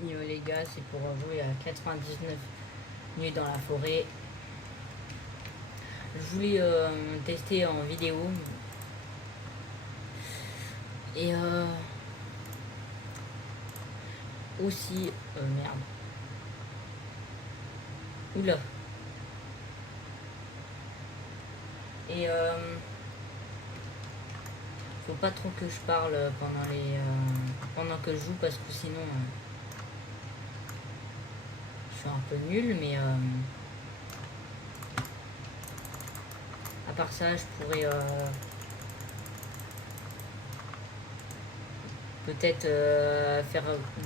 Yo les gars, c'est pour jouer à 99 nuits dans la forêt. Je voulais tester en vidéo et aussi merde. Oula. Et faut pas trop que je parle pendant que je joue parce que sinon je suis un peu nul, mais à part ça je pourrais peut-être faire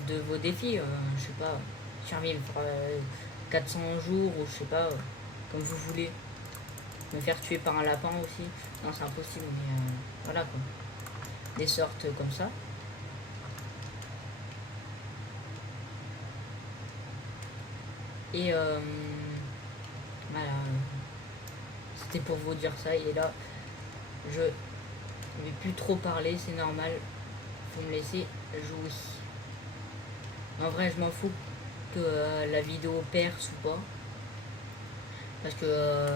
de vos défis, je sais pas, survivre 400 jours ou je sais pas, comme vous voulez. Me faire tuer par un lapin aussi. Non, c'est impossible, mais voilà quoi. Des sortes comme ça. Et voilà. C'était pour vous dire ça. Et là, je vais plus trop parler, c'est normal. Faut me laisser jouer. En vrai, je m'en fous que la vidéo perce ou pas. Parce que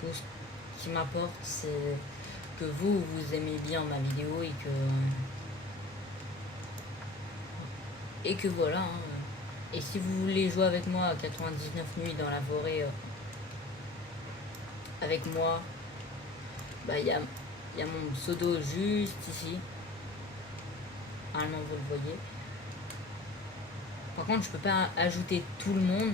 tout ce qui m'importe, c'est que vous aimez bien ma vidéo et que voilà. Hein. Et si vous voulez jouer avec moi à 99 nuits dans la forêt avec moi, bah y a mon pseudo juste ici. Normalement vous le voyez. Par contre je peux pas ajouter tout le monde.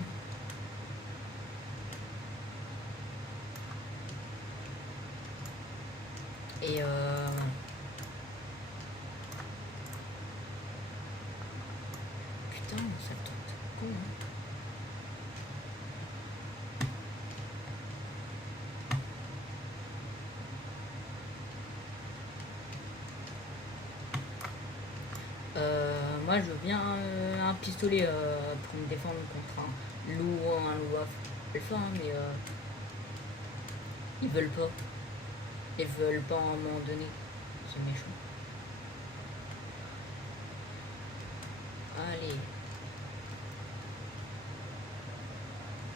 Et putain ça tente. Con, hein. Moi je veux bien un pistolet pour me défendre contre un loup ou un loup alpha, hein, mais ils veulent pas. Ils veulent pas à un moment donné. C'est méchant. Allez.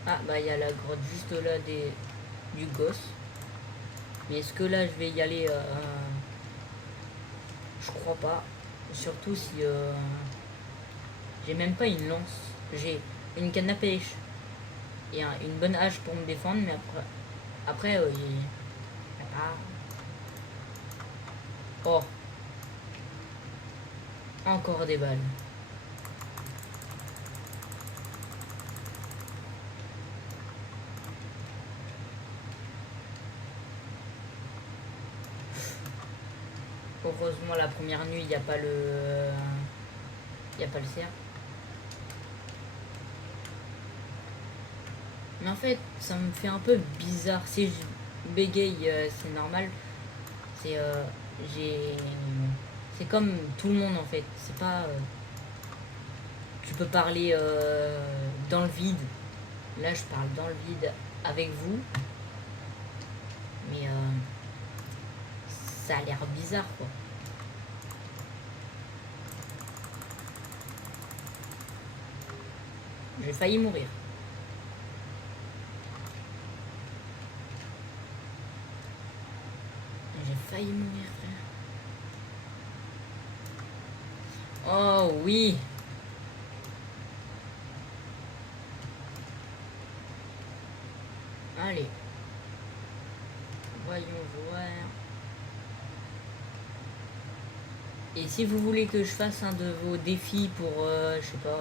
Ah bah il y a la grotte juste là du gosse. Mais est-ce que là je vais y aller je crois pas. Surtout si j'ai même pas une lance. J'ai une canne à pêche et une bonne hache pour me défendre, mais après il y a pas. Oh, encore des balles. Heureusement la première nuit il n'y a pas le cerf. Mais en fait ça me fait un peu bizarre. Si je bégaye c'est normal. C'est j'ai c'est comme tout le monde en fait. C'est pas tu peux parler dans le vide. Là je parle dans le vide avec vous. Mais ça a l'air bizarre quoi. J'ai failli mourir. J'ai failli mourir, frère. Oh oui. Allez. Voyons voir. Et si vous voulez que je fasse un de vos défis pour, je sais pas.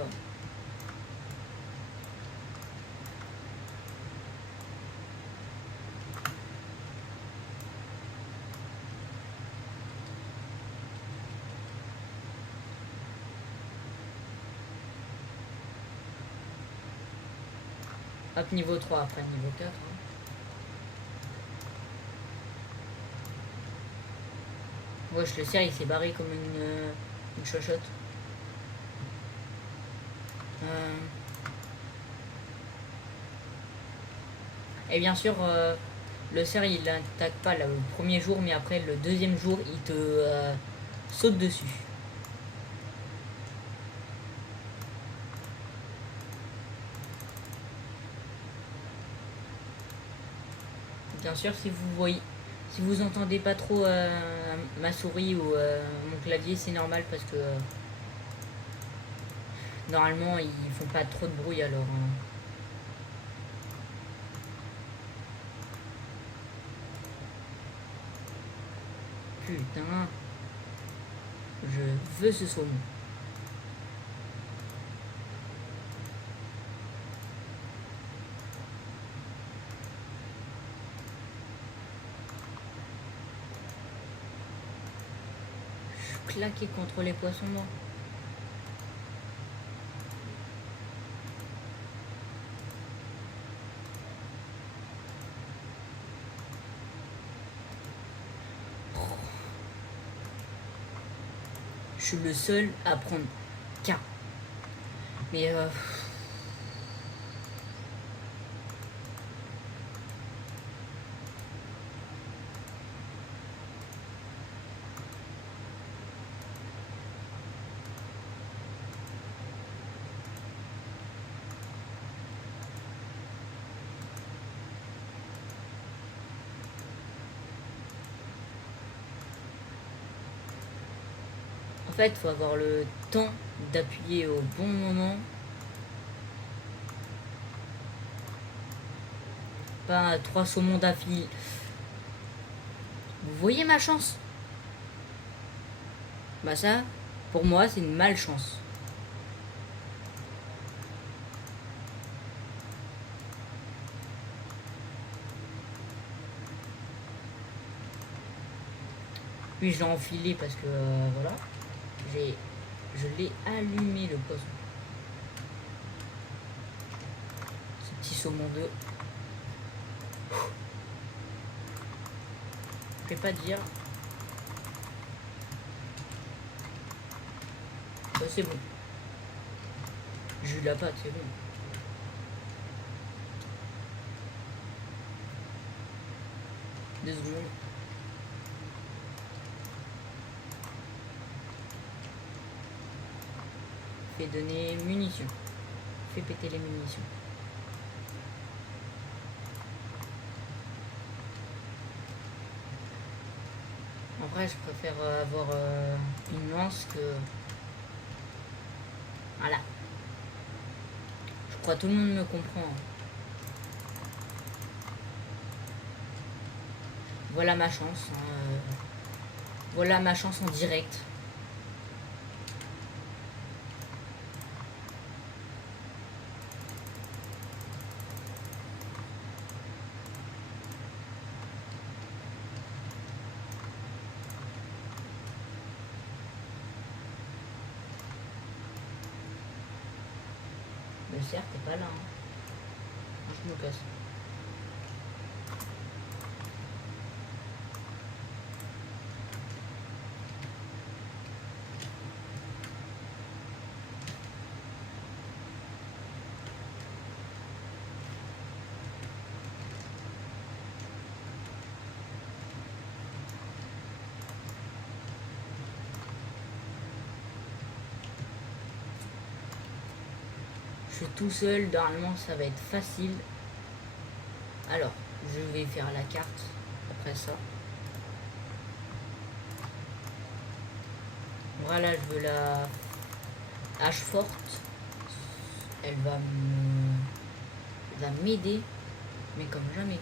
Hop, niveau 3 après niveau 4. Hein. Wesh, le cerf il s'est barré comme une chochotte. Et bien sûr, le cerf il n'attaque pas le premier jour, mais après le deuxième jour il te saute dessus. Bien sûr, si vous entendez pas trop ma souris ou mon clavier, c'est normal parce que normalement ils font pas trop de bruit alors. Putain, je veux ce saumon. Je suis claqué contre les poissons morts. Je suis le seul à prendre qu'un. Mais en fait, faut avoir le temps d'appuyer au bon moment. Pas 3 saumons d'affilée. Vous voyez ma chance? Bah ça, pour moi, c'est une malchance. Puis j'ai enfilé parce que voilà, je l'ai allumé le poisson. Ce petit saumon de. Je vais pas dire. Bah, c'est bon. J'ai eu la pâte, c'est bon. Deux secondes. Fais donner munitions. Fais péter les munitions. En vrai, je préfère avoir une lance que. Voilà. Je crois que tout le monde me comprend. Voilà ma chance. Voilà ma chance en direct. Le cerf, t'es pas là. Hein. Je me casse. Je suis tout seul, normalement ça va être facile. Alors, je vais faire la carte après ça. Voilà, je veux la hache forte. Elle va m'aider, mais comme jamais.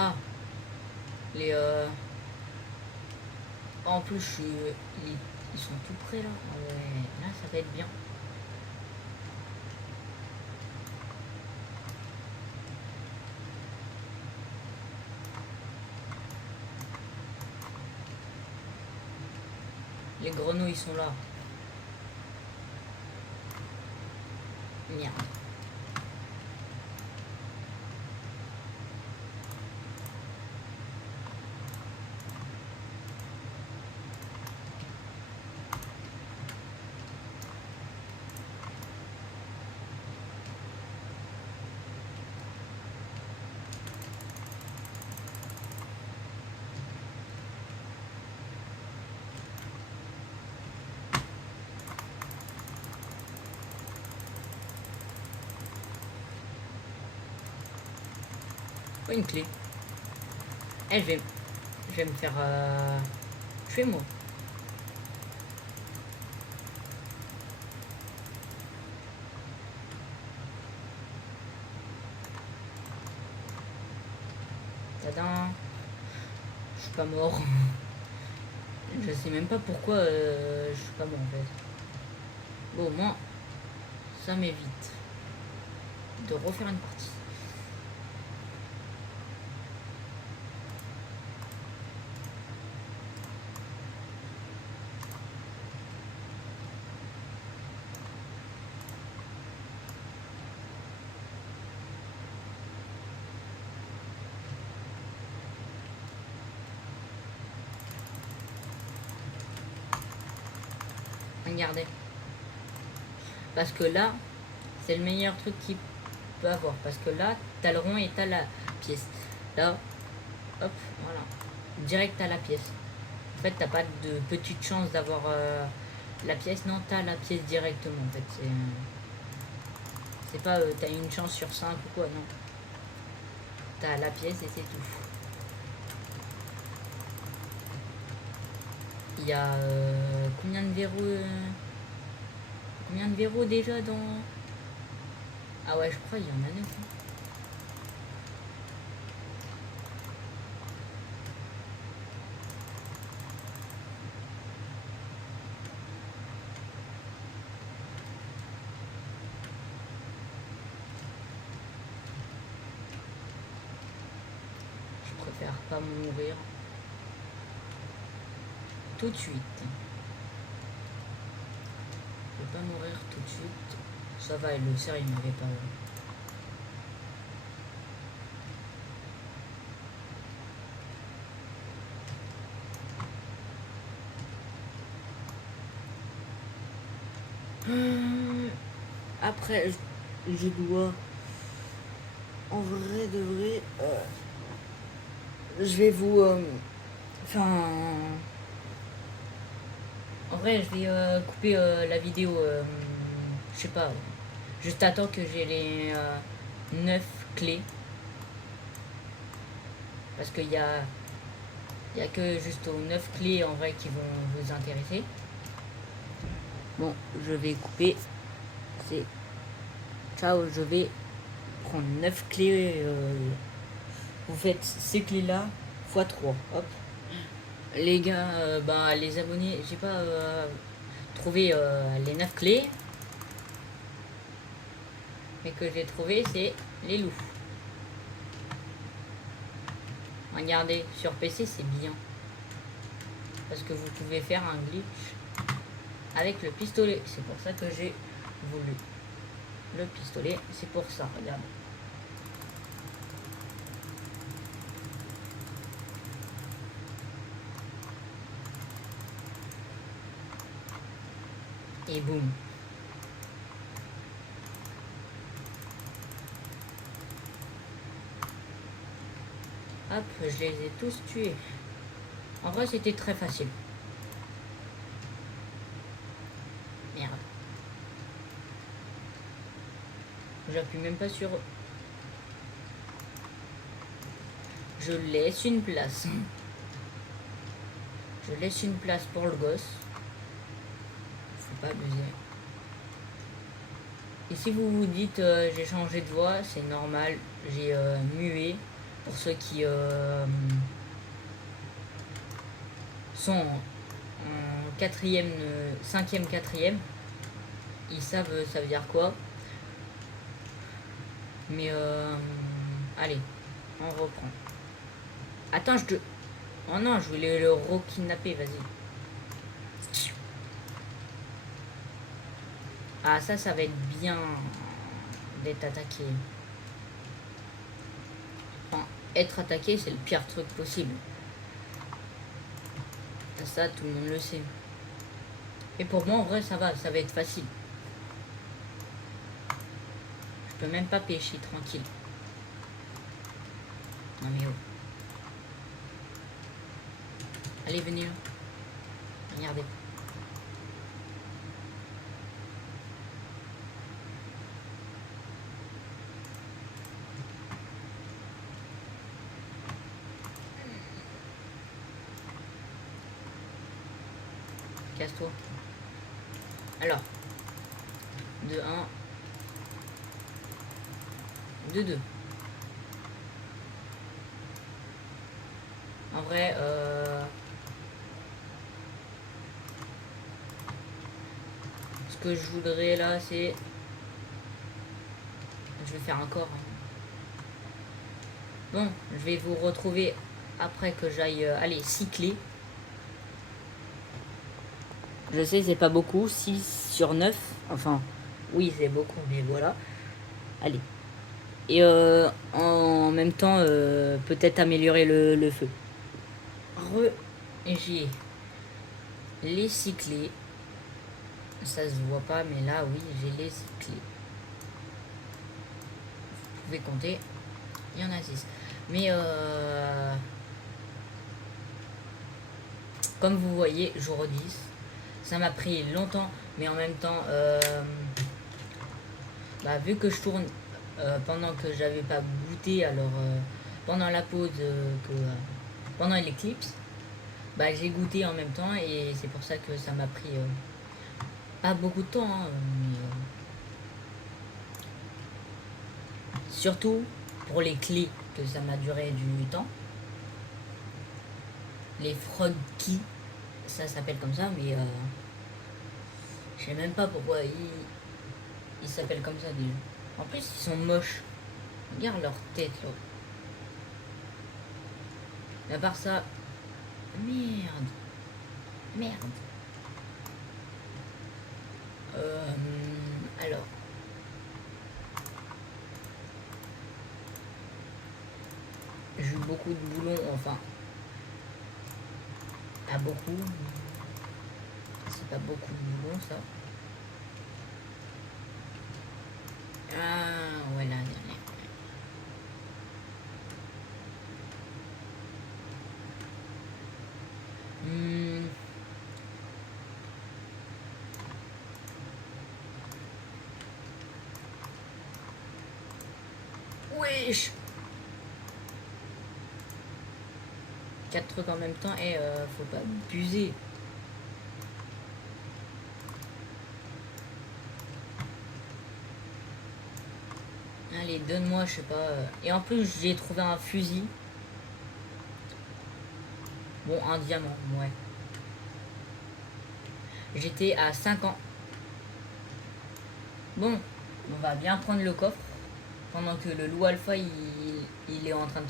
Ah, les en plus ils sont tout près là. Ah ouais, là ça va être bien. Les grenouilles sont là. Merde. Oh, une clé. Eh, je vais me faire tuer moi. Tadam. Je suis pas mort. Je sais même pas pourquoi je suis pas mort en fait. Bon, au moins, ça m'évite de refaire une partie. Regardez. Parce que là, c'est le meilleur truc qu'il peut avoir. Parce que là, t'as le rond et t'as la pièce. Là, hop, voilà. Direct à la pièce. En fait, t'as pas de petite chance d'avoir la pièce. Non, t'as la pièce directement. En fait, c'est pas t'as une chance sur 5 ou quoi, non. T'as la pièce et c'est tout. Il y a combien de verrous combien de verrous déjà dans... Ah ouais, je crois il y en a 9. Je préfère pas mourir tout de suite. Je vais pas mourir tout de suite. Ça va, le cerf il m'avait pas... Après, je dois... En vrai de vrai... je vais vous... Enfin... En vrai, je vais couper la vidéo... je sais pas. Juste attends que j'ai les 9 clés. Parce qu'il y a... Il y a que juste aux 9 clés en vrai qui vont vous intéresser. Bon, je vais couper. C'est... Ciao, je vais prendre 9 clés. Vous faites ces clés-là x 3. Hop. Les gars, bah, les abonnés, j'ai pas trouvé les 9 clés. Mais que j'ai trouvé, c'est les loups. Regardez, sur PC, c'est bien. Parce que vous pouvez faire un glitch avec le pistolet. C'est pour ça que j'ai voulu le pistolet. C'est pour ça, regarde. Et boum. Hop, je les ai tous tués. En vrai, c'était très facile. Merde. J'appuie même pas sur... Je laisse une place. Je laisse une place pour le gosse. Faut pas abuser. Et si vous vous dites j'ai changé de voix, c'est normal. J'ai mué Pour ceux qui sont en quatrième, cinquième, quatrième, ils savent ça veut dire quoi. Mais allez, on reprend. Attends, oh non, je voulais le re-kidnapper, vas-y. Ah, ça va être bien d'être attaqué. Enfin, être attaqué, c'est le pire truc possible. Ça, tout le monde le sait. Et pour moi, en vrai, ça va être facile. Je peux même pas pêcher tranquille. Non mais oh. Allez, venez. Regardez. Casse-toi. Alors. De 1. De 2. En vrai, ce que je voudrais là, c'est... Je vais faire encore. Bon, je vais vous retrouver après que j'aille aller cycler. Je sais, c'est pas beaucoup, 6 sur 9. Enfin, oui, c'est beaucoup, mais voilà. Allez. Et en même temps, peut-être améliorer le feu. J'ai les cyclés. Ça se voit pas, mais là, oui, j'ai les cyclés. Vous pouvez compter. Il y en a 6. Mais comme vous voyez, jour 10. Ça m'a pris longtemps, mais en même temps, vu que je tourne pendant que j'avais pas goûté, alors pendant la pause, pendant l'éclipse, j'ai goûté en même temps et c'est pour ça que ça m'a pris pas beaucoup de temps, hein, mais, surtout pour les clés que ça m'a duré du temps. Les frog keys, ça s'appelle comme ça, mais je sais même pas pourquoi ils s'appellent comme ça déjà. En plus, ils sont moches. Regarde leur tête là. Mais à part ça, merde. Alors. J'ai eu beaucoup de boulons, enfin. Pas beaucoup. C'est pas beaucoup de boulons ça. Ah, voilà. Wesh. 4 trucs en même temps et faut pas abuser. Allez, donne-moi, je sais pas. Et en plus, j'ai trouvé un fusil. Bon, un diamant, ouais. J'étais à 5 ans. Bon, on va bien prendre le coffre. Pendant que le loup alpha, il est en train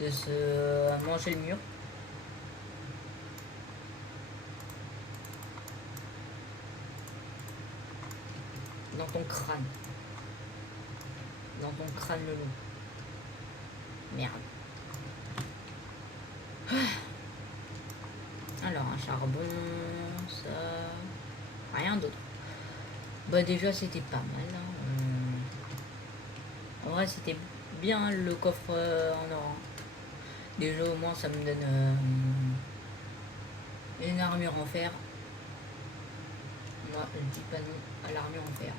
de se manger le mur. Dans ton crâne. Dans ton crâne, le loup. Merde. Alors, un charbon, ça... Rien d'autre. Déjà, c'était pas mal. Hein. En vrai, c'était bien le coffre en or. Déjà, au moins, ça me donne une armure en fer. Moi, je dis pas non à l'armure en fer.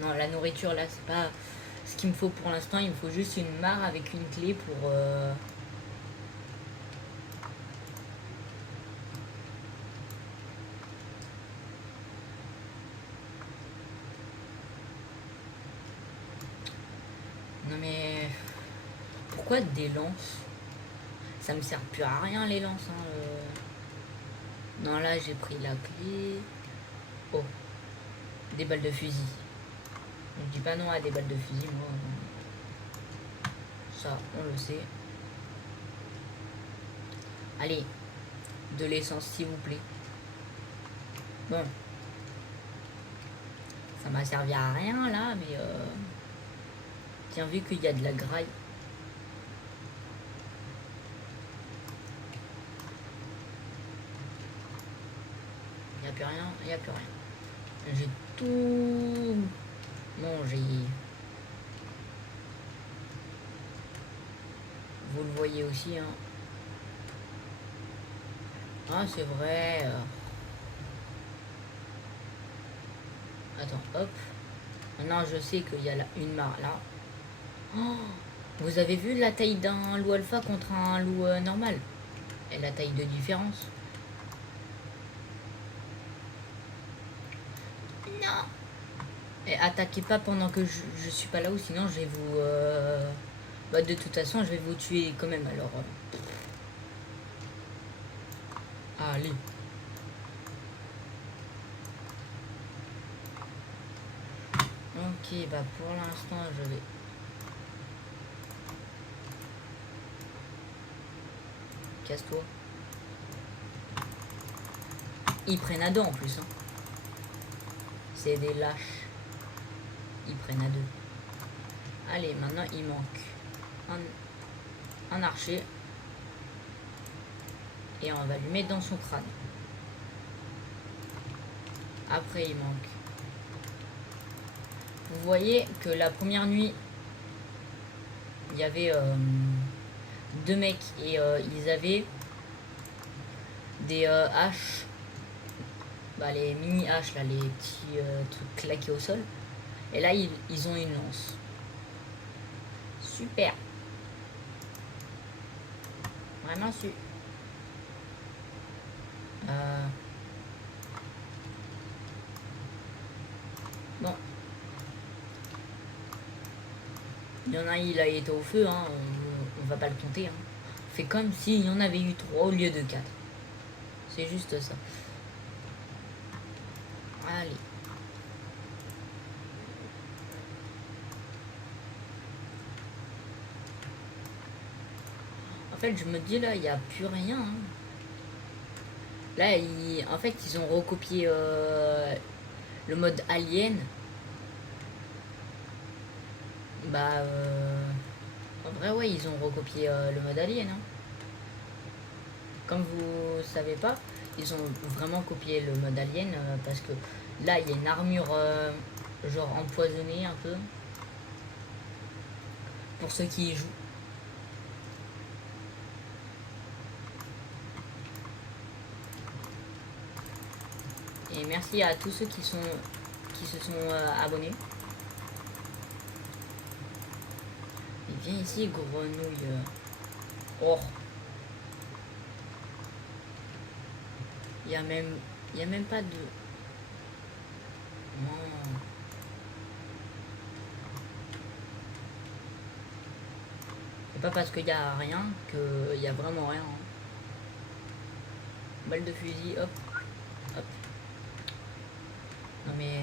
Non, la nourriture, là, c'est pas ce qu'il me faut pour l'instant. Il me faut juste une mare avec une clé pour... pourquoi des lances? Ça me sert plus à rien les lances. Hein, Non, là j'ai pris la clé. Oh, des balles de fusil. Je dis pas non à des balles de fusil, moi. Ça, on le sait. Allez, de l'essence s'il vous plaît. Bon. Ça m'a servi à rien là, mais tiens, vu qu'il y a de la graille. Il n'y a plus rien, il n'y a plus rien. J'ai tout mangé. Vous le voyez aussi, hein. Ah, c'est vrai. Attends, hop. Maintenant, je sais qu'il y a une mare là. Oh, vous avez vu la taille d'un loup alpha contre un loup normal? Et la taille de différence. Non. Et attaquez pas pendant que je suis pas là, ou sinon je vais vous... Bah, de toute façon, je vais vous tuer quand même, alors... Allez. Ok, bah pour l'instant, je vais... Casse-toi. Ils prennent à deux en plus. Hein. C'est des lâches. Ils prennent à deux. Allez, maintenant il manque un archer. Et on va lui mettre dans son crâne. Après il manque. Vous voyez que la première nuit, il y avait deux mecs et ils avaient des haches. Bah, les mini haches là, les petits trucs claqués au sol. Et là ils ont une lance. Super. Vraiment super. Bon. Il y en a, il a été au feu, hein. On va pas le compter. Hein. On fait comme s'il y en avait eu 3 au lieu de 4. C'est juste ça. Allez. En fait, je me dis là, il n'y a plus rien. Hein. Là, en fait, ils ont recopié le mode Alien. Bah, en vrai, ouais, ils ont recopié le mode Alien. Hein. Comme vous savez pas, ils ont vraiment copié le mode Alien parce que là, il y a une armure genre empoisonnée un peu. Pour ceux qui y jouent. Et merci à tous ceux qui se sont abonnés. Et viens ici, grenouille. Oh. Il y a même pas de... Non. C'est pas parce qu'il y a rien qu'il y a vraiment rien. Hein. Balle de fusil, hop. Hop. Non mais...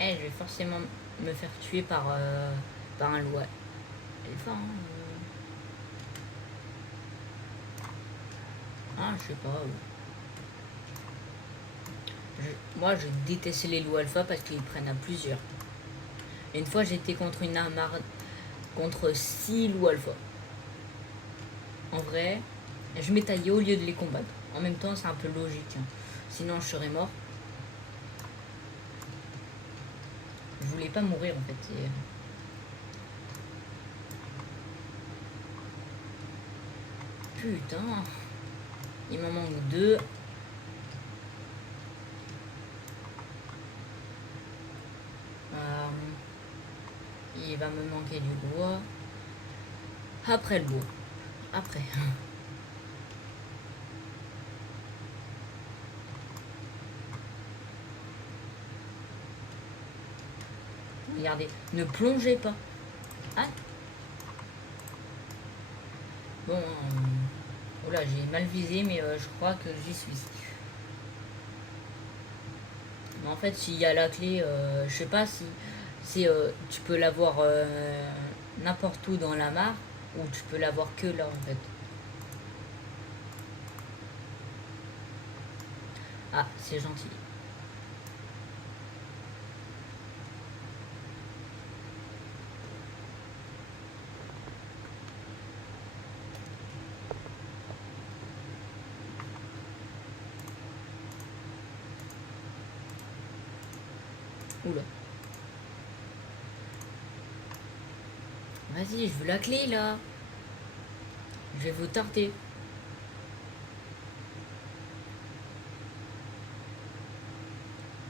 je vais forcément me faire tuer par un loup. Elle est fort, hein. Ah, je sais pas. Moi, je déteste les loups alpha parce qu'ils prennent à plusieurs. Et une fois, j'étais contre une armade, contre 6 loups alpha. En vrai, je m'étaillais au lieu de les combattre. En même temps, c'est un peu logique. Hein. Sinon, je serais mort. Je voulais pas mourir, en fait. Putain. Il m'en manque 2. Il va me manquer du bois. Après le bois. Après. Regardez. Ne plongez pas. Ah. Bon, oula, j'ai mal visé, mais je crois que j'y suis. Mais en fait, s'il y a la clé, je sais pas si c'est tu peux l'avoir n'importe où dans la mare ou tu peux l'avoir que là en fait. Ah, c'est gentil. Oula. Vas-y, je veux la clé là. Je vais vous tarter.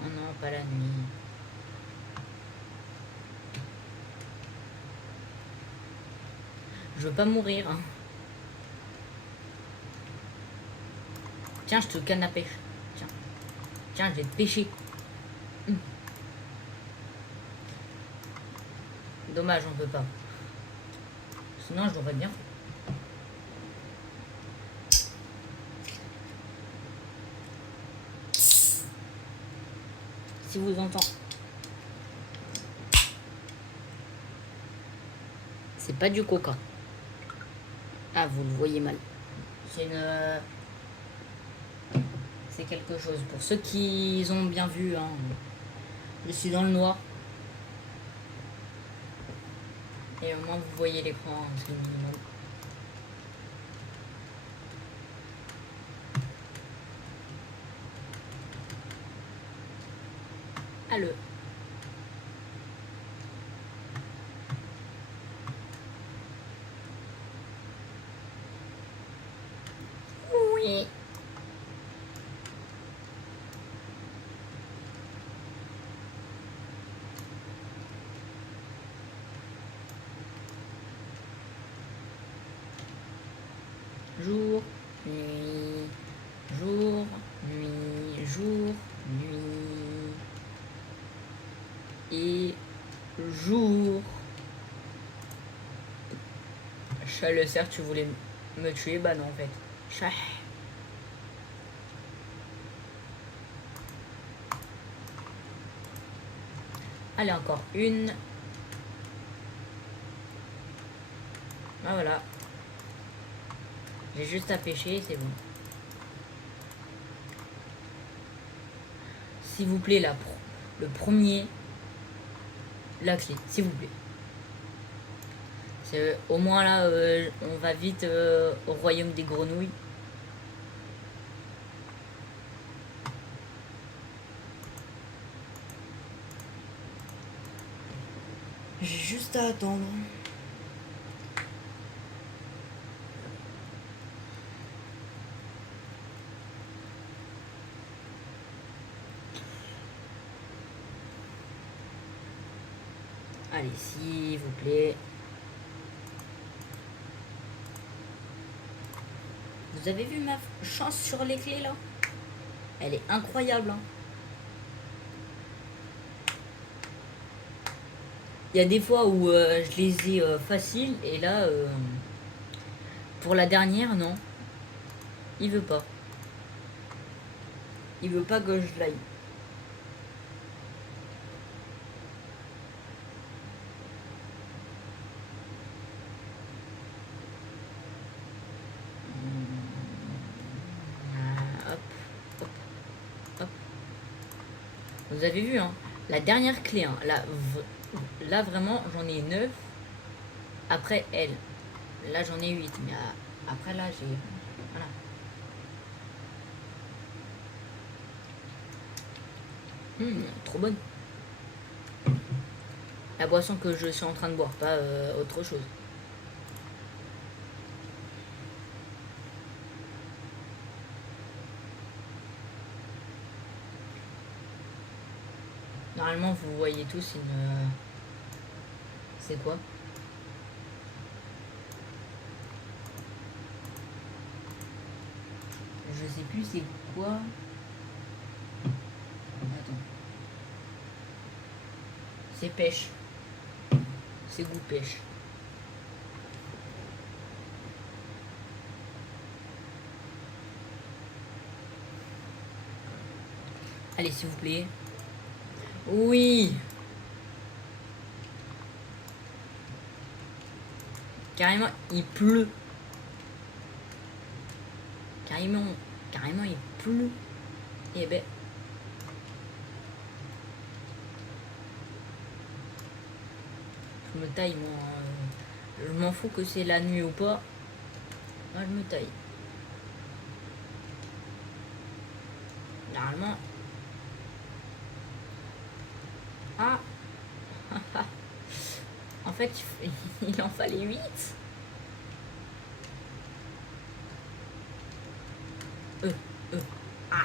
Oh non, pas la nuit. Je veux pas mourir. Hein. Tiens, je te canne à pêche. Tiens. Tiens, je vais te pêcher. Dommage, on peut pas. Sinon, je l'aurais bien fait. Si vous entendez. C'est pas du coca. Ah, vous le voyez mal. C'est une... C'est quelque chose. Pour ceux qui ont bien vu, hein, je suis dans le noir. Et au moins vous voyez l'écran, hein, c'est le minimum. Allô. Oui. Jour, nuit, jour, nuit, jour, nuit. Et jour. Chat le cerf, tu voulais me tuer? Bah non en fait. Chat. Allez, encore une. Ah voilà. J'ai juste à pêcher, c'est bon. S'il vous plaît, le premier, la clé, s'il vous plaît. Au moins là, on va vite au royaume des grenouilles. J'ai juste à attendre. Allez, s'il vous plaît. Vous avez vu ma chance sur les clés là? Elle est incroyable. Hein. Il y a des fois où je les ai faciles et là, pour la dernière, non. Il veut pas. Il veut pas que je l'aille. Hop, hop, hop. Vous avez vu, hein, la dernière clé, hein, là vraiment, j'en ai 9. Après elle, là j'en ai 8. Mais après là, j'ai... Voilà. Trop bonne. La boisson que je suis en train de boire, pas autre chose. Normalement, vous voyez tous une... C'est quoi? Je sais plus c'est quoi. Attends. C'est pêche. C'est goût pêche. Allez, s'il vous plaît. Oui. Carrément, il pleut. Carrément, il pleut. Eh ben. Je me taille, moi. Je m'en fous que c'est la nuit ou pas. Moi, je me taille. Normalement. Ah. En fait, il en fallait 8. Ah.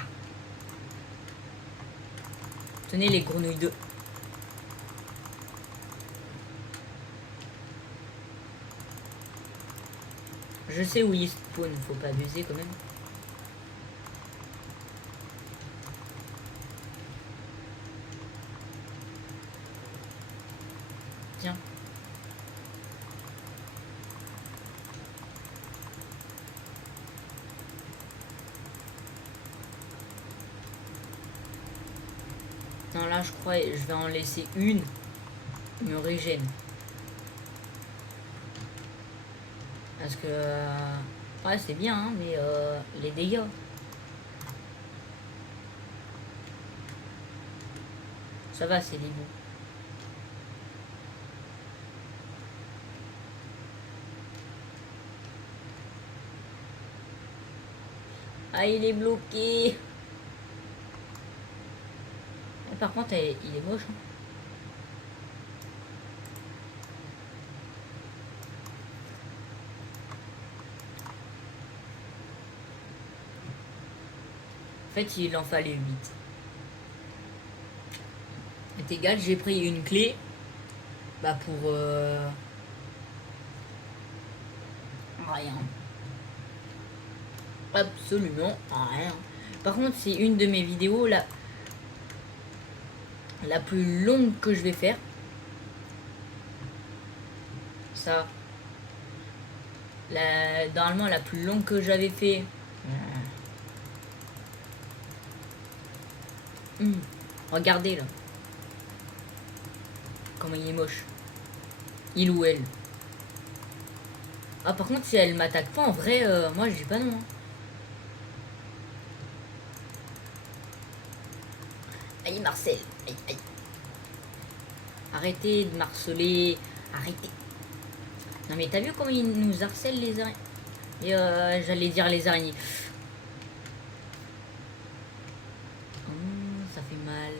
Tenez les grenouilles de... Je sais où il spawn, faut pas abuser quand même. Tiens. Non, là, je crois je vais en laisser une. Me régène. Parce que... ouais, c'est bien, hein, mais les dégâts. Ça va, c'est des bouts. Ah, il est bloqué. Par contre, il est moche. Hein. En fait, il en fallait 8. C'est égal, j'ai pris une clé. Bah pour... rien. Absolument rien. Par contre, c'est une de mes vidéos la plus longue que je vais faire. Ça. Normalement, la plus longue que j'avais fait. Regardez là. Comment il est moche. Il ou elle. Ah, par contre, si elle m'attaque pas, en vrai, moi, je dis pas non. Hein. Aïe, Marcel. Aïe, aïe. Arrêtez de marceler. Arrêtez. Non, mais t'as vu comment ils nous harcèlent, les araignées? Et j'allais dire les araignées. Ça fait mal.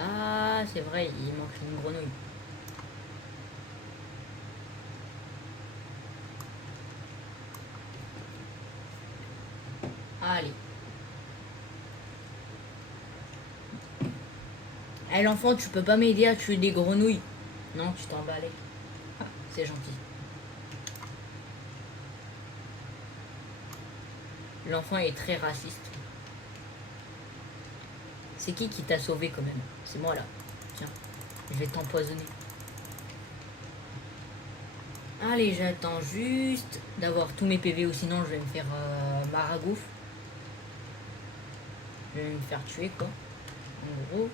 Ah, c'est vrai, il manque une grenouille. Allez. Eh, l'enfant, tu peux pas m'aider à tuer des grenouilles. Non, tu t'emballais. Ah, c'est gentil. L'enfant est très raciste. C'est qui t'a sauvé quand même? C'est moi là. Tiens, je vais t'empoisonner. Allez, j'attends juste d'avoir tous mes PV ou sinon je vais me faire maragouf. Je vais me faire tuer quoi. En gros.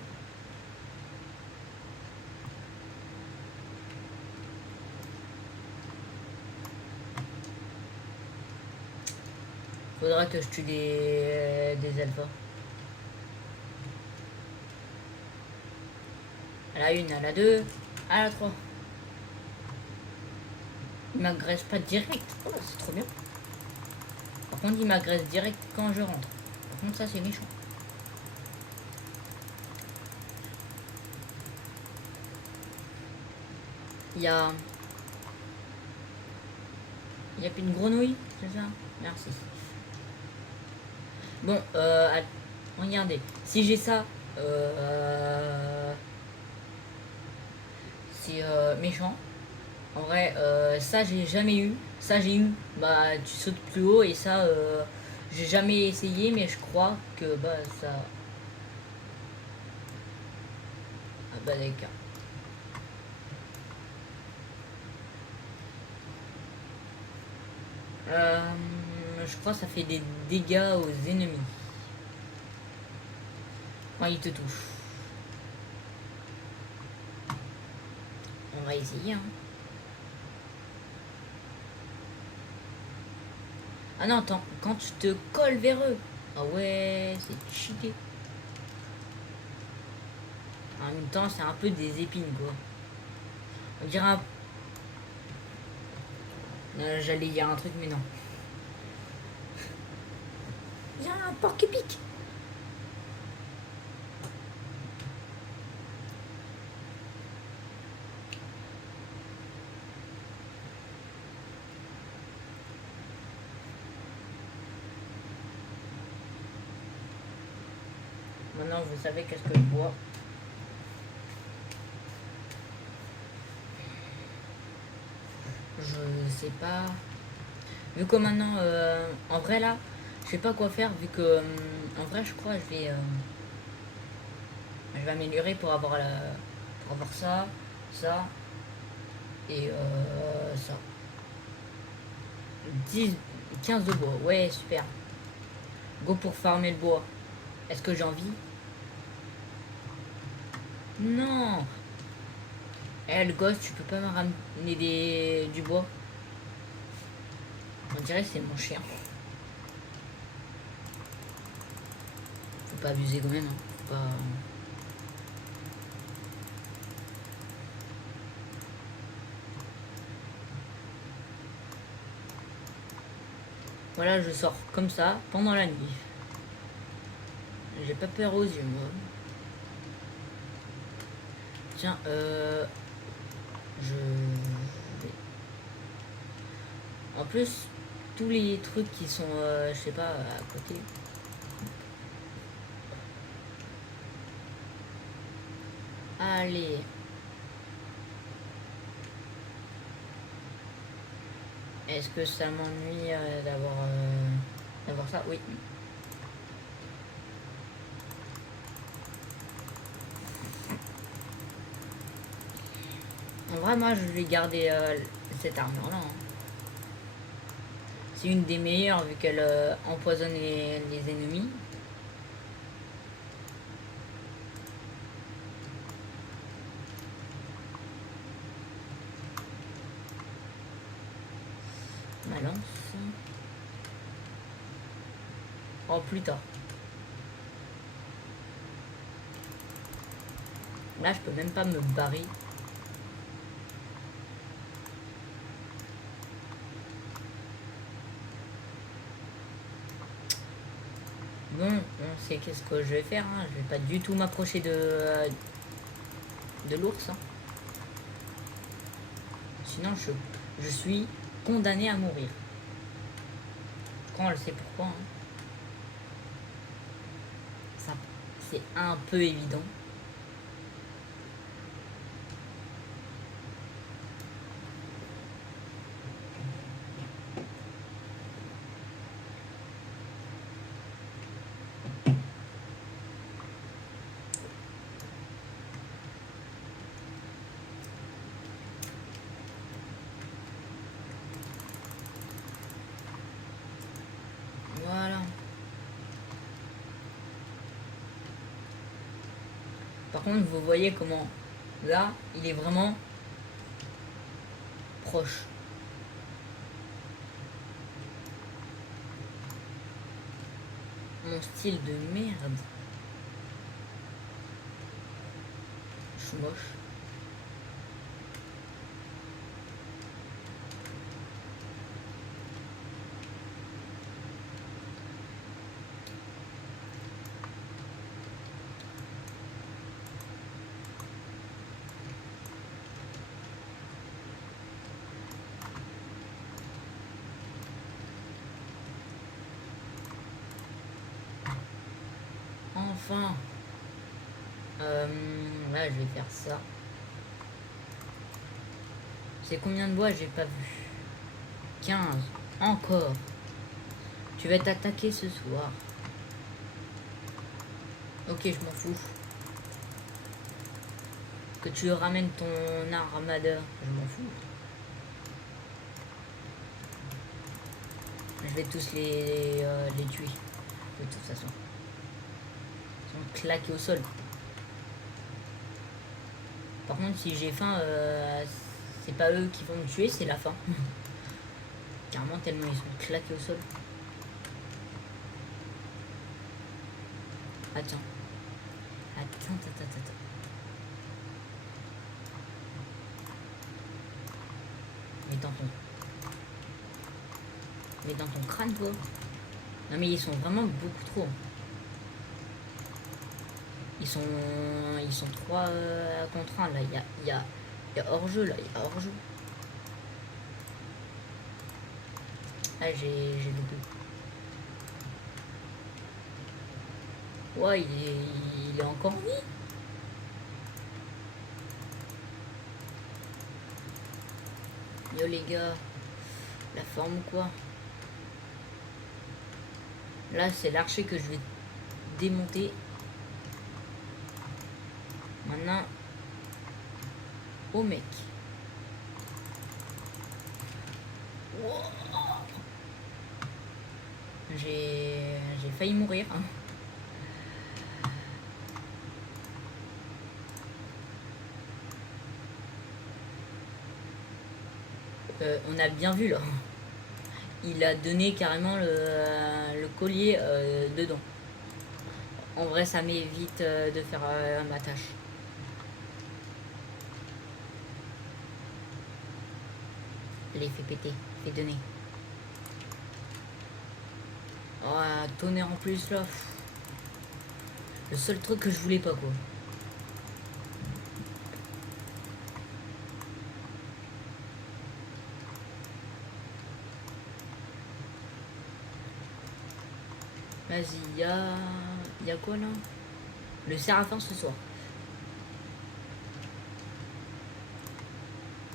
Faudra que je tue des alphas. À la une, à la deux, à la trois. Il m'agresse pas direct. Oh, c'est trop bien. Par contre, il m'agresse direct quand je rentre. Par contre, ça, c'est méchant. Il y a plus de grenouilles, c'est ça? Merci. Bon, regardez. Si j'ai ça, c'est méchant. En vrai, ça j'ai jamais eu. Ça j'ai eu. Bah tu sautes plus haut et ça j'ai jamais essayé mais je crois que bah ça. Ah bah d'accord. Je crois que ça fait des dégâts aux ennemis. Quand ils te touchent. On va essayer, hein. Ah non, attends, quand tu te colles vers eux. Ah ouais, c'est cheaté. En même temps, c'est un peu des épines, quoi. On dirait un... J'allais dire un truc, mais non. Il y a un porc qui pique. Maintenant, vous savez qu'est-ce que je bois. Je sais pas. Vu que maintenant, en vrai là, je sais pas quoi faire. Vu que, en vrai, je crois que je vais améliorer pour avoir ça, ça et ça. 10, 15 de bois. Ouais, super. Go pour farmer le bois. Est-ce que j'ai envie? Non. Eh, le gosse, tu peux pas me ramener du bois? On dirait que c'est mon chien. Faut pas abuser quand même. Hein. Faut pas... Voilà, je sors comme ça pendant la nuit. J'ai pas peur aux yeux, moi. Tiens, je... En plus, tous les trucs qui sont, je sais pas, à côté. Allez. Est-ce que ça m'ennuie d'avoir ça? Oui. En vrai, moi, je vais garder cette armure-là. Hein. C'est une des meilleures vu qu'elle empoisonne les ennemis. Ma lance. Oh, plus tard. Là, je peux même pas me barrer. Bon, on sait qu'est-ce que je vais faire. Hein. Je vais pas du tout m'approcher de l'ours. Hein. Sinon, je suis condamné à mourir. Je crois on le sait pourquoi. Hein. Ça, c'est un peu évident. Voilà. Par contre, vous voyez comment là, il est vraiment proche. Mon style de merde. Je suis moche. Enfin. Là, je vais faire ça. C'est combien de bois j'ai pas vu? 15. Encore. Tu vas t'attaquer ce soir. Ok, je m'en fous. Que tu ramènes ton armada, je m'en fous. je vais tous les tuer. De toute façon. Ils sont claqués au sol. Par contre, si j'ai faim, c'est pas eux qui vont me tuer, c'est la faim. Carrément, tellement ils sont claqués au sol. Attends. Attends. Mais dans ton crâne, toi. Non, mais ils sont vraiment beaucoup trop. Ils sont 3 contre 1 là. Il y a hors-jeu là. Il y a hors-jeu. Ah, j'ai loupé. Ouais, il est encore en vie. Yo les gars. La forme ou quoi? Là, c'est l'archer que je vais démonter. Maintenant, au mec. Wow. J'ai failli mourir. Hein. On a bien vu là. Il a donné carrément le collier dedans. En vrai, ça m'évite de faire ma tâche. Les fait péter, fait donner. Oh, tonnerre en plus là. Le seul truc que je voulais pas quoi. Vas-y, y a quoi là? Le Séraphin ce soir.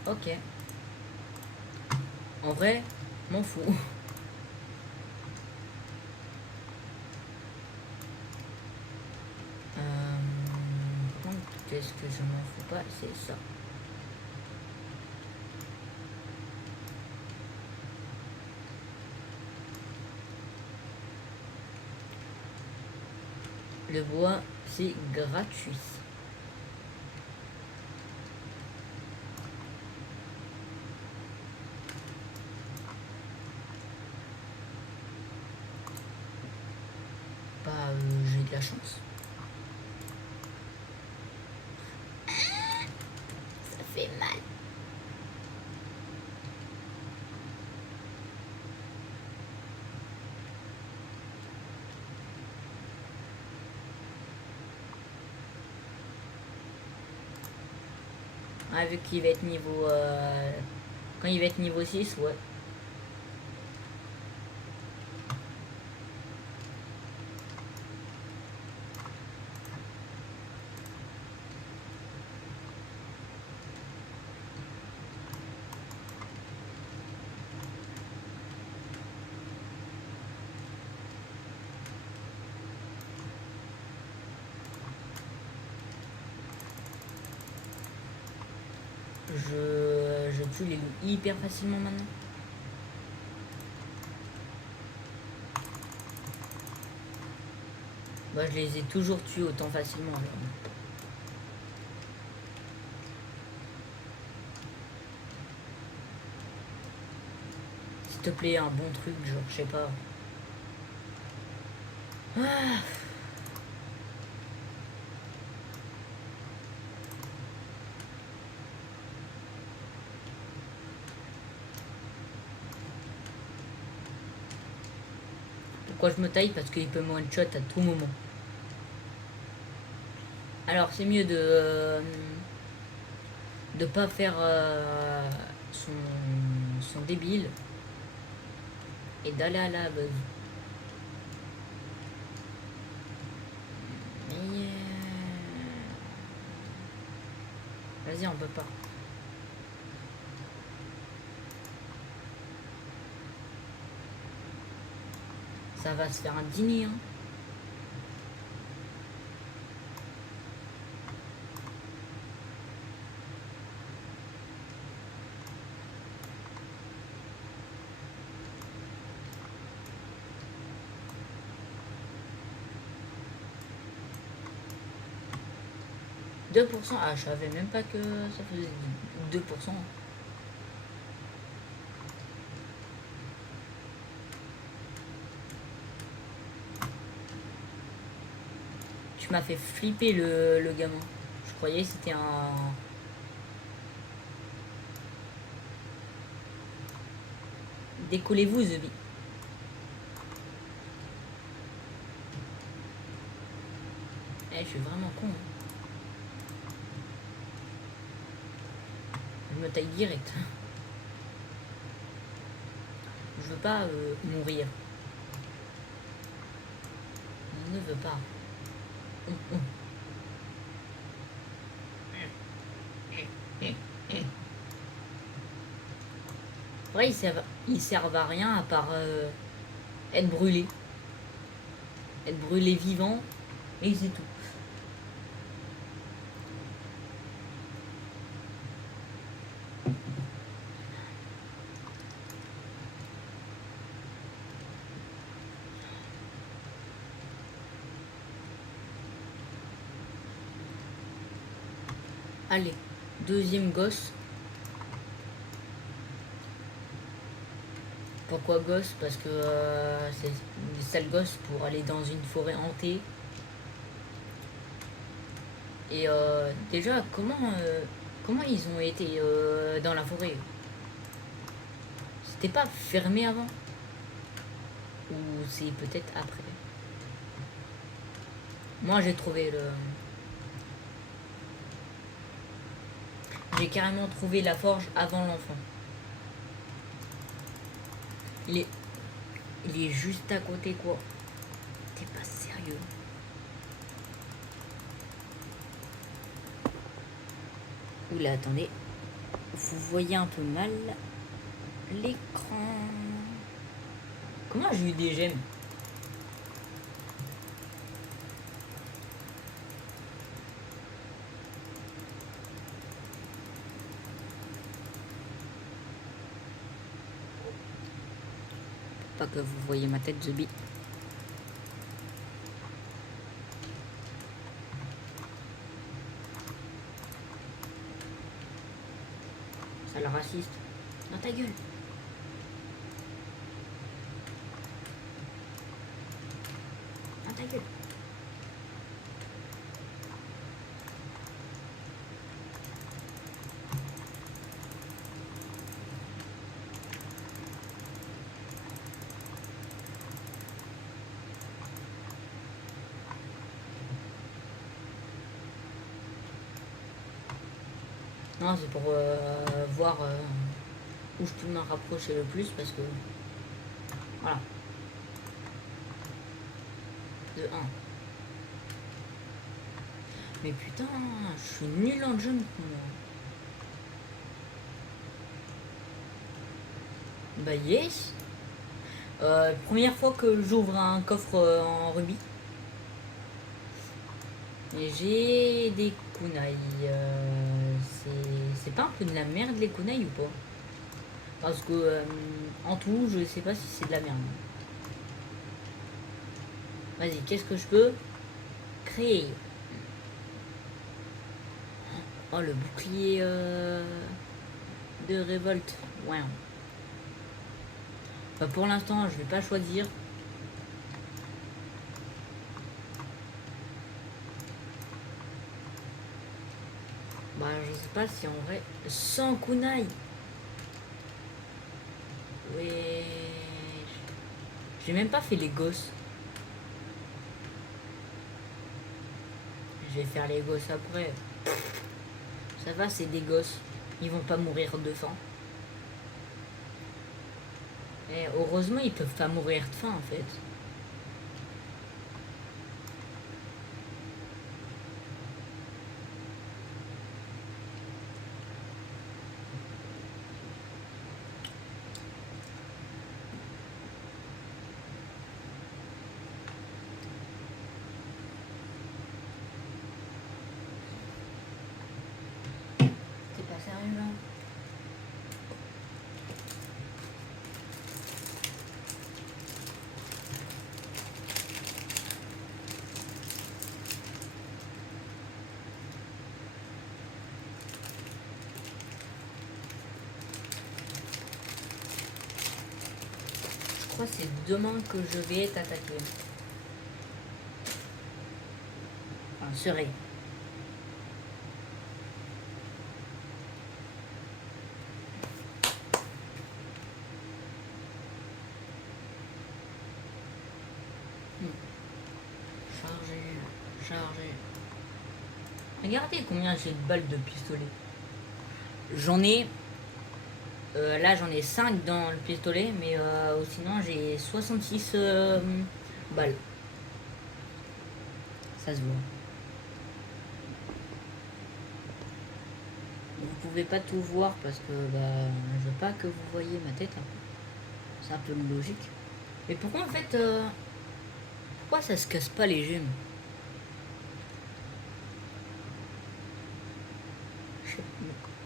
Ok. En vrai, m'en fous. Qu'est-ce que je m'en fous pas? C'est ça. Le bois, c'est gratuit. Bah, j'ai de la chance. Ça fait mal. Ah, vu qu'il va être niveau... quand il va être niveau 6, ouais. Je tue les loups hyper facilement maintenant. Bah, je les ai toujours tués autant facilement. Alors. S'il te plaît, un bon truc, genre, je sais pas. Ah. Pourquoi je me taille? Parce qu'il peut me one-shot à tout moment. Alors, c'est mieux de pas faire son débile et d'aller à la base. Mais vas-y, on peut pas. Ça va se faire un dîner, hein. 2%. Ah, je savais même pas que ça faisait 2%. Tu m'as fait flipper le gamin. Je croyais que c'était un... Décollez-vous, The Bee. Eh, je suis vraiment con. Hein. Je me taille direct. Je veux pas mourir. Je ne veux pas. Après, ils servent à rien à part être brûlés. Être brûlés vivants. Et c'est tout. Allez, deuxième gosse. Pourquoi gosse? Parce que c'est des sales gosses pour aller dans une forêt hantée. Et déjà, comment ils ont été dans la forêt? C'était pas fermé avant? Ou c'est peut-être après? Moi, j'ai trouvé le... J'ai carrément trouvé la forge avant l'enfant. Il est juste à côté, quoi. T'es pas sérieux. Oula, attendez. Vous voyez un peu mal l'écran. Comment j'ai eu des gemmes? Pas que vous voyez ma tête, The Bee. Sale raciste. Dans ta gueule. Dans ta gueule. Non, c'est pour voir où je peux m'en rapprocher le plus parce que... Voilà. De 1. Mais putain, je suis nul en jump, moi. Bah yes. Première fois que j'ouvre un coffre en rubis. Et j'ai des kunai. C'est pas un peu de la merde les kunai ou pas? Parce que en tout, je sais pas si c'est de la merde. Vas-y, qu'est-ce que je peux créer? Oh, le bouclier de révolte. Ouais. Bah, pour l'instant, je vais pas choisir. Bah, je sais pas si en vrai... 100 kunai. Ouais. J'ai même pas fait les gosses. Je vais faire les gosses après. Ça va, c'est des gosses. Ils vont pas mourir de faim. Et heureusement, ils peuvent pas mourir de faim en fait. T'es pas sérieux là? c'est demain que je vais être attaqué. Enfin, serai. Chargé. Regardez combien j'ai de balles de pistolet. J'en ai... là j'en ai 5 dans le pistolet, mais sinon j'ai 66 balles. Ça se voit. Vous pouvez pas tout voir parce que je veux pas que vous voyez ma tête. C'est un peu logique. Mais pourquoi en fait... pourquoi ça se casse pas les gemmes?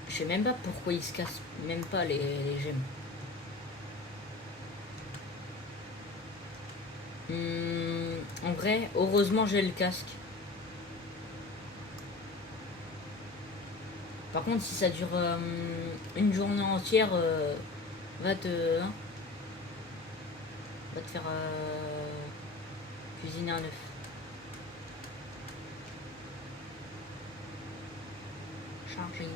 Je sais même pas pourquoi ils se cassent même pas les gemmes. En vrai, heureusement j'ai le casque. Par contre, si ça dure une journée entière, va te faire cuisiner un œuf. Chargé.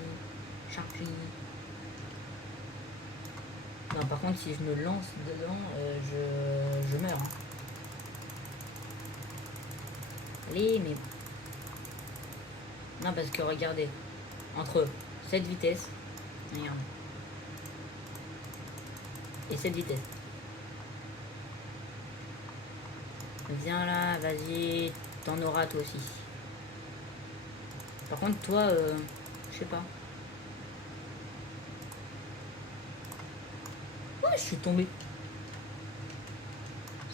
Non, par contre, si je me lance dedans, je meurs. Hein. Allez, mais... Non, parce que regardez, entre cette vitesse, regarde, et cette vitesse. Viens là, vas-y, t'en auras toi aussi. Par contre, toi, je sais pas. Ouais, je suis tombé.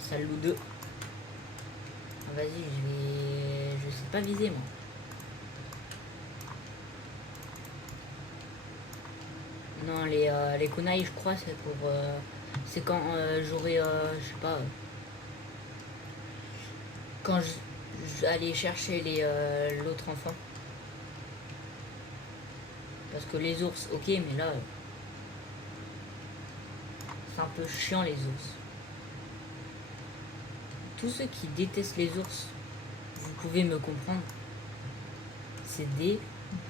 Salut 2. Ah, vas-y, je sais pas viser moi. Non, les kunai, je crois, c'est pour... c'est quand j'aurai, je sais pas... quand j'allais chercher l'autre enfant. Parce que les ours, ok, mais là... c'est un peu chiant les ours. Tous ceux qui détestent les ours, vous pouvez me comprendre. C'est des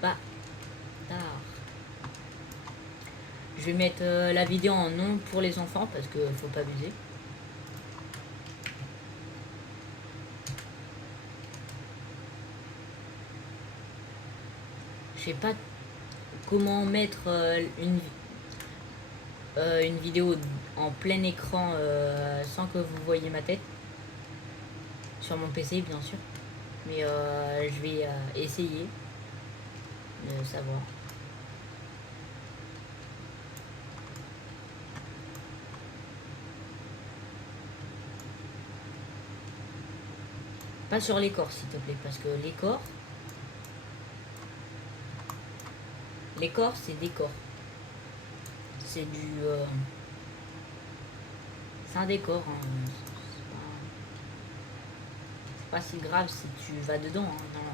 bâtards. Je vais mettre la vidéo en non pour les enfants parce que faut pas abuser. Je sais pas comment mettre une vidéo en plein écran sans que vous voyez ma tête. Sur mon PC bien sûr. Mais je vais essayer de savoir. Pas sur les corps s'il te plaît, parce que les corps c'est des corps. C'est du... c'est un décor. Hein. C'est pas si grave si tu vas dedans. Hein. Non.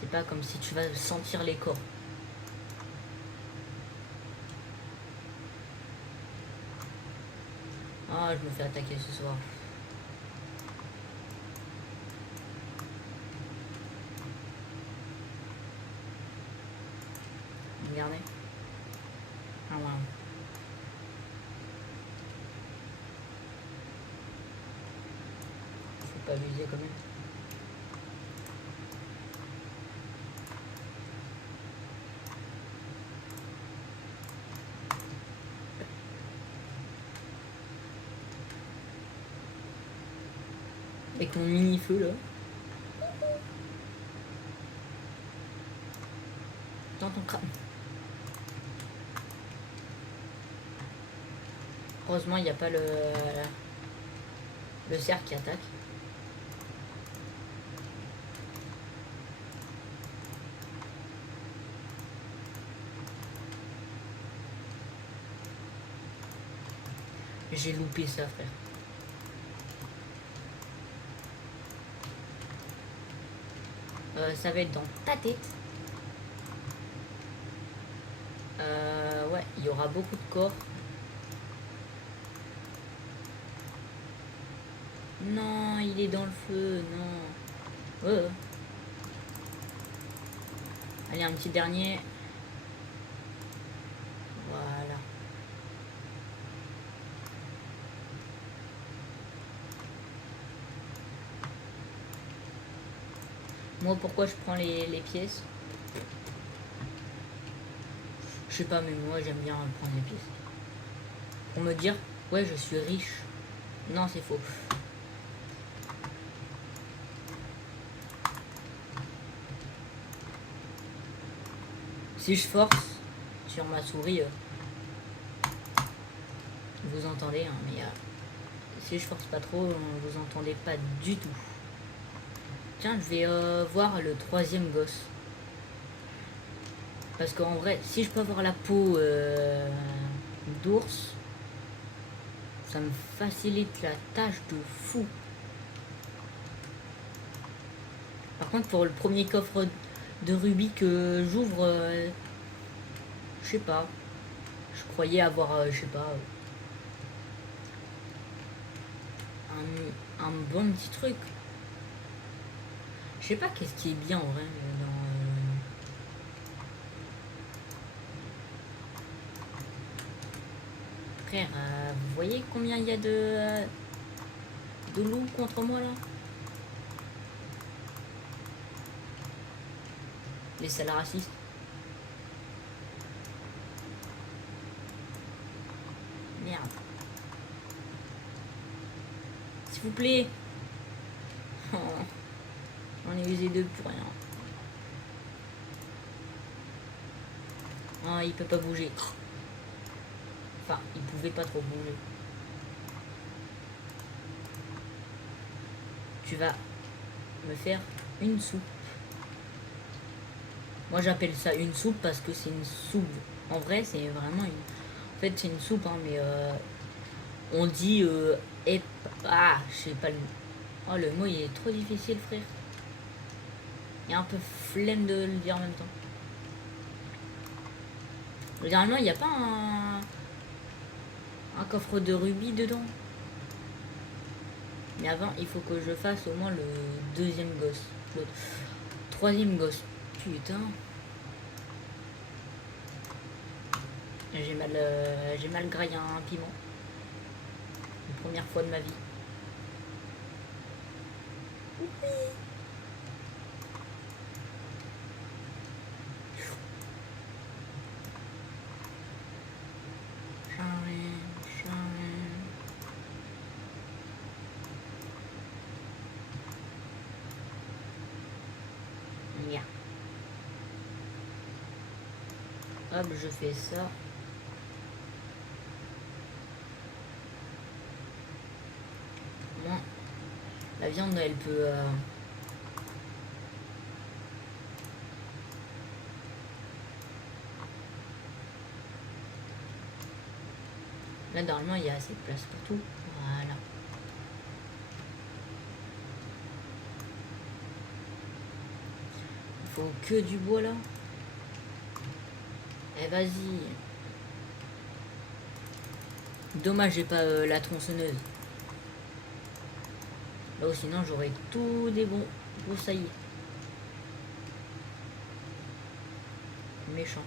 C'est pas comme si tu vas sentir les corps. Ah, je me fais attaquer ce soir. Regardez. Ah ouais. Faut pas abuser quand même. Avec mon mini-feu là. Dans ton crâne. Heureusement, il n'y a pas le cerf qui attaque. J'ai loupé ça, frère. Ça va être dans ta tête. Ouais, il y aura beaucoup de corps. Non, il est dans le feu, non. Allez, un petit dernier. Voilà. Moi, pourquoi je prends les pièces? Je sais pas, mais moi, j'aime bien prendre les pièces. Pour me dire, ouais, je suis riche. Non, c'est faux. Si je force sur ma souris, vous entendez, hein, mais si je force pas trop, vous entendez pas du tout. Tiens, je vais voir le troisième gosse. Parce qu'en vrai, si je peux avoir la peau d'ours, ça me facilite la tâche de fou. Par contre, pour le premier coffre de rubis que j'ouvre, je sais pas. Je croyais avoir, je sais pas, un bon petit truc. Je sais pas qu'est-ce qui est bien en vrai dans. Frère, vous voyez combien il y a de loups contre moi là? Les sales racistes. Merde. S'il vous plaît. Oh, on est usé deux pour rien. Oh, il peut pas bouger. Enfin, il pouvait pas trop bouger. Tu vas me faire une soupe. Moi j'appelle ça une soupe parce que c'est une soupe. En vrai, c'est vraiment une. En fait, c'est une soupe, hein, mais on dit. Ah, je sais pas le mot. Oh, le mot il est trop difficile, frère. Il y a un peu flemme de le dire en même temps. Généralement, il n'y a pas un coffre de rubis dedans. Mais avant, il faut que je fasse au moins le deuxième gosse. Le troisième gosse. Putain. J'ai mal graillé un piment. Une première fois de ma vie. Oui. Yeah. Hop, je fais ça. Bon. La viande, elle peut... Là, normalement, il y a assez de place pour tout. Voilà. Il faut que du bois, là. Eh, vas-y. Dommage, j'ai pas la tronçonneuse. Là, sinon, j'aurais tout des bons broussailles. Méchant.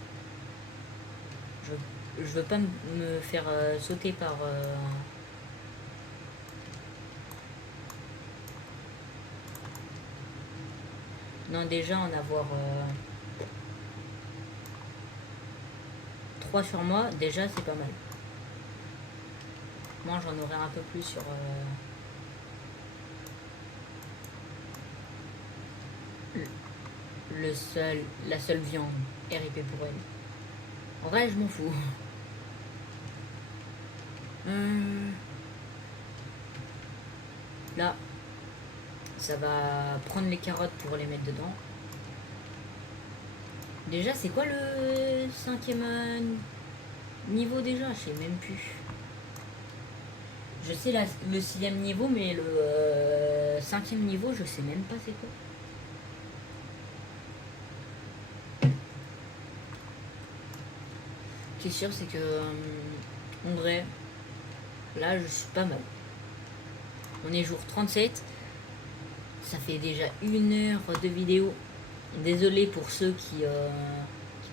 Je veux pas me faire sauter par... Non, déjà, en avoir 3 sur moi, déjà, c'est pas mal. Moi, j'en aurai un peu plus sur... la seule viande. RIP pour elle. En vrai, je m'en fous. Là, ça va prendre les carottes pour les mettre dedans. Déjà, c'est quoi le 5e niveau déjà? Je sais même plus. Je sais le 6e niveau, mais le 5e niveau, je sais même pas c'est quoi. Ce qui est sûr, c'est que en vrai, là, je suis pas mal. On est jour 37. Ça fait déjà 1 heure de vidéo. Désolé pour ceux qui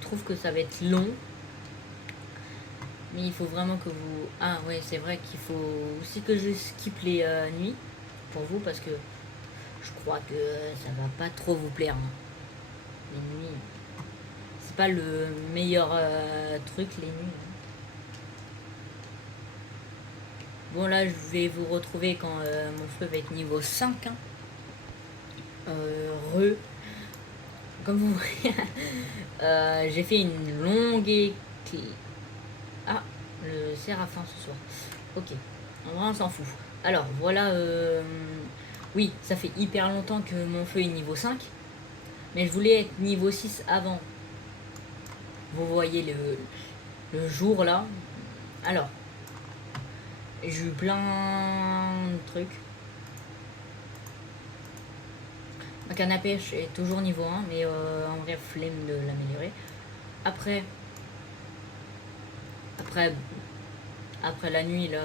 trouvent que ça va être long. Mais il faut vraiment que vous... Ah ouais, c'est vrai qu'il faut aussi que je skip les nuits pour vous parce que je crois que ça va pas trop vous plaire. Hein. Les nuits, c'est pas le meilleur truc les nuits. Bon là, je vais vous retrouver quand mon feu va être niveau 5. Hein. Comme vous voyez, j'ai fait une longue Ah, le Séraphin ce soir. Ok, en vrai on s'en fout. Alors voilà, oui, ça fait hyper longtemps que mon feu est niveau 5. Mais je voulais être niveau 6 avant. Vous voyez le jour là. Alors, j'ai eu plein de trucs. Ma canne à pêche est toujours niveau 1, mais en vrai, flemme de l'améliorer. Après la nuit, là,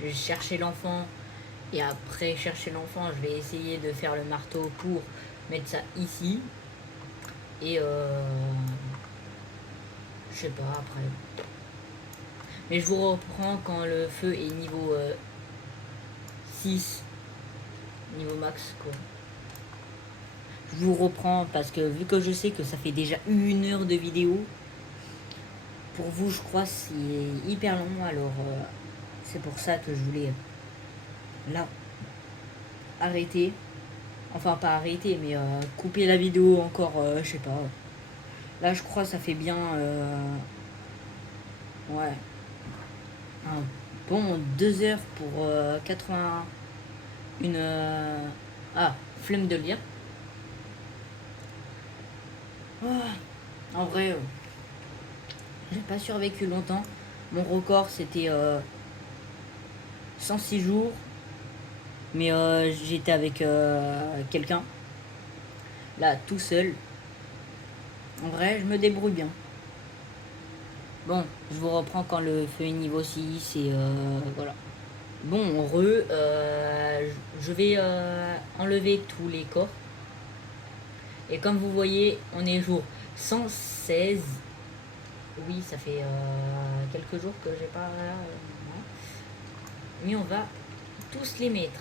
j'ai cherché l'enfant. Et après chercher l'enfant, je vais essayer de faire le marteau pour mettre ça ici. Et je sais pas après. Mais je vous reprends quand le feu est niveau 6. Niveau max quoi. Je vous reprends parce que vu que je sais que ça fait déjà 1 heure de vidéo. Pour vous je crois c'est hyper long. Alors c'est pour ça que je voulais là arrêter. Enfin pas arrêter mais couper la vidéo encore je sais pas. Là je crois que ça fait bien ouais. Un bon 2 heures pour 80. Ah, flemme de lire. Oh, en vrai, j'ai pas survécu longtemps. Mon record c'était 106 jours. Mais j'étais avec quelqu'un. Là, tout seul. En vrai, je me débrouille bien. Bon, je vous reprends quand le feu est niveau 6 et voilà. Bon, je vais enlever tous les corps. Et comme vous voyez, on est jour 116. Oui, ça fait quelques jours que j'ai pas... mais on va tous les mettre.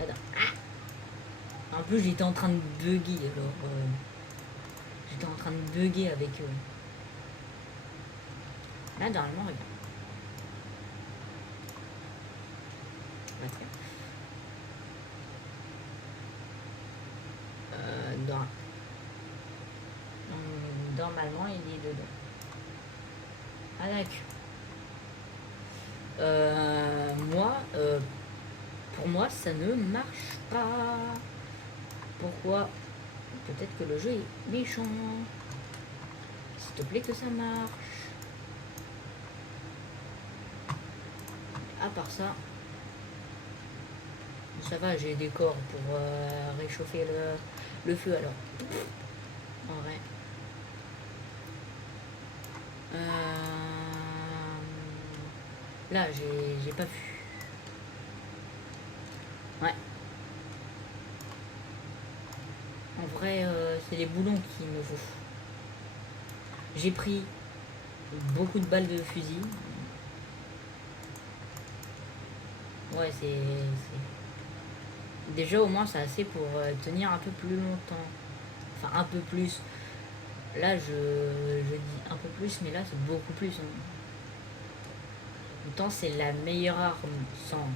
Ah, en plus, j'étais en train de bugger. Alors, j'étais en train de bugger avec eux. Là, normalement, regarde. Normalement, il est dedans. Ah, d'accord. Pour moi, ça ne marche pas. Pourquoi? Peut-être que le jeu est méchant. S'il te plaît que ça marche. À part ça, ça va, j'ai des corps pour réchauffer le feu alors. En vrai. Là, j'ai pas vu. Ouais. En vrai, c'est les boulons qu'il me faut. J'ai pris beaucoup de balles de fusil. Ouais, c'est... Déjà, au moins, c'est assez pour tenir un peu plus longtemps. Enfin, un peu plus. Là, je dis un peu plus, mais là, c'est beaucoup plus. Hein. Pourtant, c'est la meilleure arme sans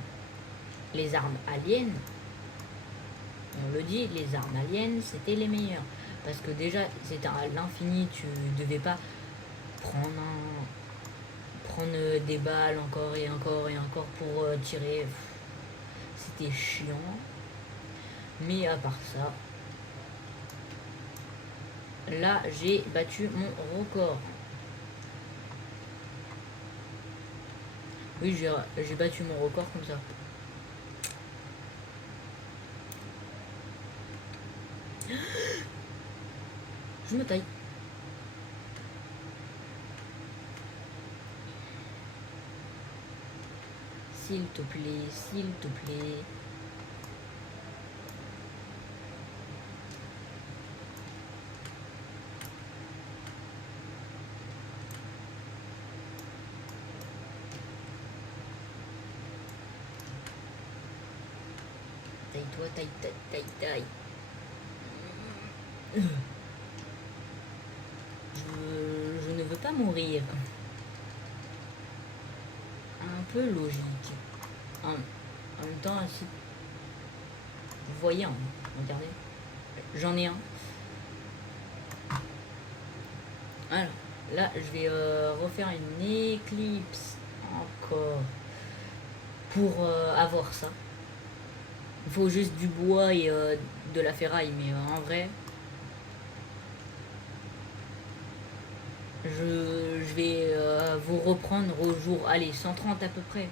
les armes aliens. On le dit, les armes aliens, c'était les meilleures. Parce que déjà, c'était à l'infini, tu devais pas prendre des balles encore et encore et encore pour tirer. C'était chiant. Mais à part ça, là, j'ai battu mon record. Oui, j'ai battu mon record comme ça. Je me taille. s'il te plaît, s'il te plaît. Taille-toi, taille, taille, taille, taille. Je ne veux pas mourir. Un peu logique. En même temps, si vous voyez, hein, regardez, j'en ai un. Alors, là, je vais refaire une éclipse encore pour avoir ça. Il faut juste du bois et de la ferraille, mais en vrai, je vais vous reprendre au jour, allez, 130 à peu près.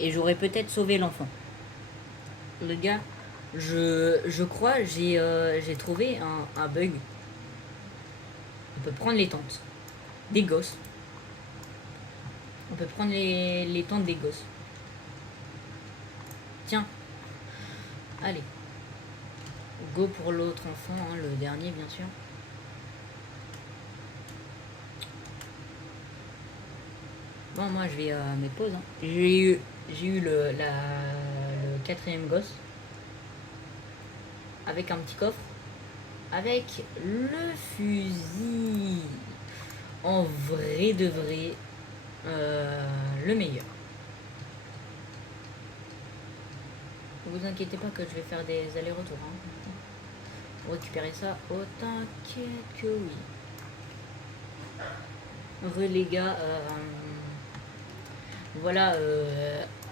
Et j'aurais peut-être sauvé l'enfant. Le gars, je crois, j'ai trouvé un bug. On peut prendre les tentes des gosses. On peut prendre les tentes des gosses. Tiens. Allez. Go pour l'autre enfant, hein, le dernier bien sûr. Bon, moi je vais à mes pauses. Hein. J'ai eu le 4e gosse. Avec un petit coffre. Avec le fusil. En vrai de vrai. Le meilleur. Ne vous inquiétez pas que je vais faire des allers-retours. Hein. Pour récupérer ça, oh t'inquiète que oui. Les gars, voilà,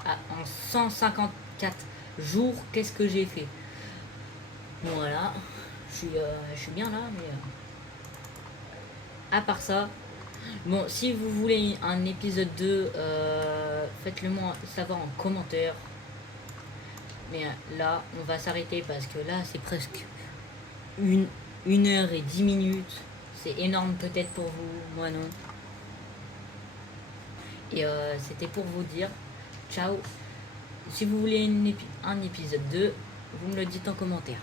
en 154 jours, qu'est-ce que j'ai fait? Voilà, je suis bien là, mais à part ça, bon, si vous voulez un épisode 2, faites-le moi savoir en commentaire. Mais là, on va s'arrêter parce que là, c'est presque 1h10. C'est énorme peut-être pour vous, moi non. Et c'était pour vous dire ciao. Si vous voulez un épisode 2, vous me le dites en commentaire.